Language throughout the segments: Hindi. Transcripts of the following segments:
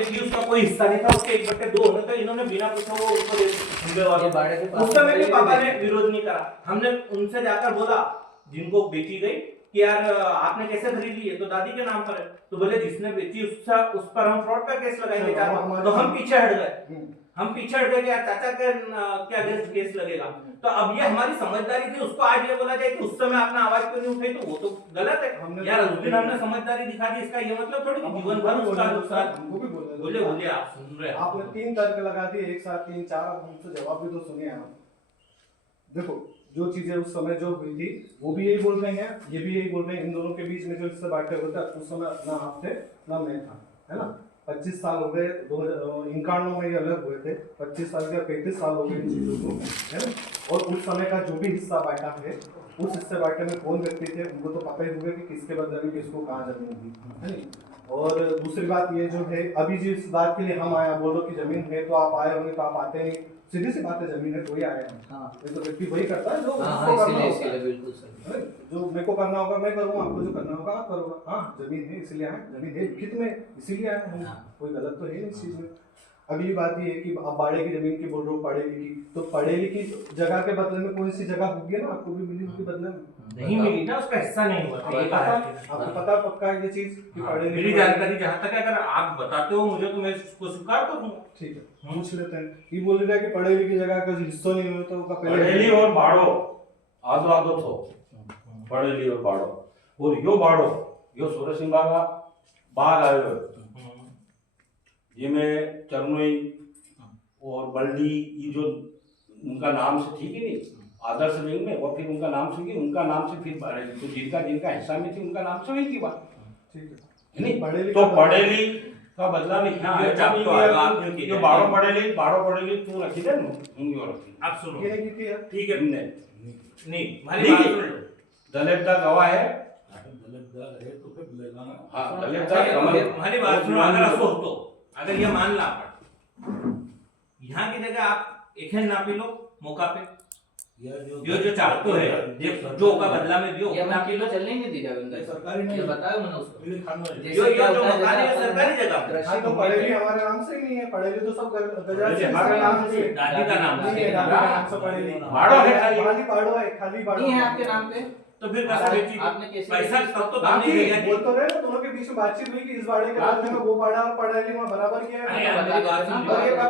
कि उसका कोई हिस्सा नहीं था, उसके 1/2 होने तो इन्होंने बिना पूछे वो उसको दे दिया। उस समय भी पापा ने विरोध नहीं करा। हमने उनसे जाकर बोला जिनको बेची गई कि यार आपने कैसे खरीदी है, तो दादी के नाम पर है। तो बोले जिसने बेची उस पर हम फ्रॉड का केस लगाएंगे। तो हम पीछे हट गए, हम पीछे हट गए कि यार चाचा के क्या अगेंस्ट केस लगेगा। तो अब ये हमारी समझदारी थी, उसको आज ये बोला जाए कि उस समय आपने आवाज क्यों नहीं उठाई, तो वो तो गलत है यार। उस दिन हमने समझदारी दिखा दी, इसका ये मतलब थोड़ी कि जीवन भर उसका नुकसान। बोले बोले आप सुन रहे हैं, आपने 3 तर्क लगा दिए एक साथ, 3 4, अब हमसे जवाब भी तो सुनिए आप। देखो जो चीजें उस समय जो हुई थी वो भी यही बोल रहे हैं, ये भी यही बोल रहे हैं। इन दोनों के बीच में जो इससे बातें होता है उस समय ना आप थे ना मैं था, है ना। 25 साल हो गए, 1991 में ये अलग हुए थे। 25 साल या 35 साल हो गए इन चीजों को, है ना। और उस समय का जो भी हिस्सा बांटा है, उस हिस्से बांटे में कौन व्यक्ति थे उनको तो पता ही होगा कि किसके बदले में किसको कहाँ जमीन दी, है ना। और दूसरी बात ये जो है, अभी जिस बात के लिए हम आया, बोलो कि जमीन है तो आप आए होंगे, तो आप आते नहीं। सीधी सी बात है, जमीन है तो ही आए हैं। हाँ, ये तो व्यक्ति वही करता है जो उसको करना होगा। बिल्कुल सही, जो मेरे को करना होगा मैं करूँगा, आपको जो करना होगा आप करोगे। हाँ, जमीन है इसलिए आए, जमीन है लिखित में इसीलिए आए हम। कोई गलत तो है नहीं इस चीज में। अगली बात ये है कि आप बाड़े की जमीन की बोल रहे हो, पढ़े लिखी, तो पढ़े लिखी जगह के बदले में कोई सी जगह होगी ना, आपको भी मिली उसके बदले में नहीं मिली ना, उसका हिस्सा नहीं हुआ। आपको पता पक्का है ये चीज कि पढ़े मेरी जानकारी जहाँ तक है, अगर आप बताते हो मुझे तो मैं उसको स्वीकार करूंगा। ठीक है, पूछ लेते हैं। ये बोल रहा है कि पढ़े लिखी जगह का हिस्सा नहीं हुआ तो का पढ़ेली और बाड़ो आदो आदो थो, पढ़ेली और बाड़ो, और यो बाड़ो यो सूरज सिंह बागा बाग आयो जिसमें चरनोई और बल्दी, ये जो उनका नाम से ठीक है नहीं आदर्श विंग में, और फिर उनका नाम से उनका नाम से फिर तो जिनका जिनका हिस्सा में थी उनका नाम से हुई की बात, ठीक है नहीं। तो पढ़ेली का बदला में क्या है, जो बाड़ो पढ़ेली तू रखी दे ना उनकी और रखी। आप सुनो, ये नहीं की है, ठीक है, नहीं हमारी बात सुन लो। दलेबदा गवाह है, तो फिर लेना। हाँ दलेबदा हमारी बात सुनो। अगर ऐसा हो तो अगर ये मान ला यहाँ की जगह आप एक है नापी लो मौका पे, जो चाहते है जो का बदला में दियो ना किलो चलने नहीं दी जावे सरकारी नहीं बताया मैंने उसको। जो मकान है सरकारी जगह। हाँ, तो पढ़ेली हमारे नाम से ही नहीं है, पढ़ेली तो सब गजात से हमारे नाम से, दादी का नाम नहीं है, दादी का नाम से पढ़ेली बाड़ो है, खाली बाड़ो है, खाली बाड़ो नहीं है आपके नाम पे। तो फिर आपने कैसे पैसा तब तो दाम नहीं दिया। बोल तो रहे ना, दोनों के बीच में बातचीत हुई कि इस बाड़े के बदले में वो बाड़ा और पढ़ेली में बराबर किया है।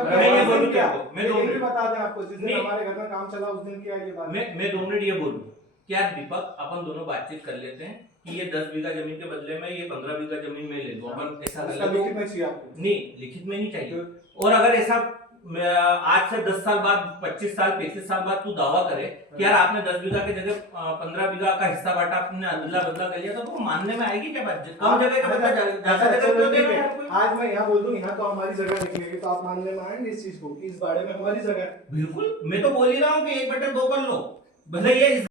मैं ये बोलूं क्या, मैं ये भी बता दें आपको, जिस दिन हमारे घर में काम चला उस दिन क्या ये बात। मैं 2 मिनट ये बोलूं क्या दीपक, अपन दोनों बातचीत कर लेते हैं कि ये 10 बीघा जमीन के बदले में ये 15 बीघा जमीन में ले लो। अपन ऐसा कर लेते लिखित में चाहिए आपको? नहीं, लिखित में नहीं चाहिए। और अगर ऐसा आज से 10 साल बाद, 25 साल 35 साल बाद तू दावा करे कि यार आपने 10 बीघा के जगह 15 बीघा का हिस्सा बांटा, आपने अदला बदला कर लिया, तो मानने में आएगी क्या बात? कम जगह का बदला ज्यादा जगह क्यों दे रहे हैं? आज मैं यहाँ बोल दूं यहाँ तो हमारी जगह निकलेगी, तो आप मानने में आएंगे इस चीज को, इस बारे में हमारी जगह है। बिल्कुल, मैं तो बोल ही रहा हूँ कि 1/2 कर लो, भले ये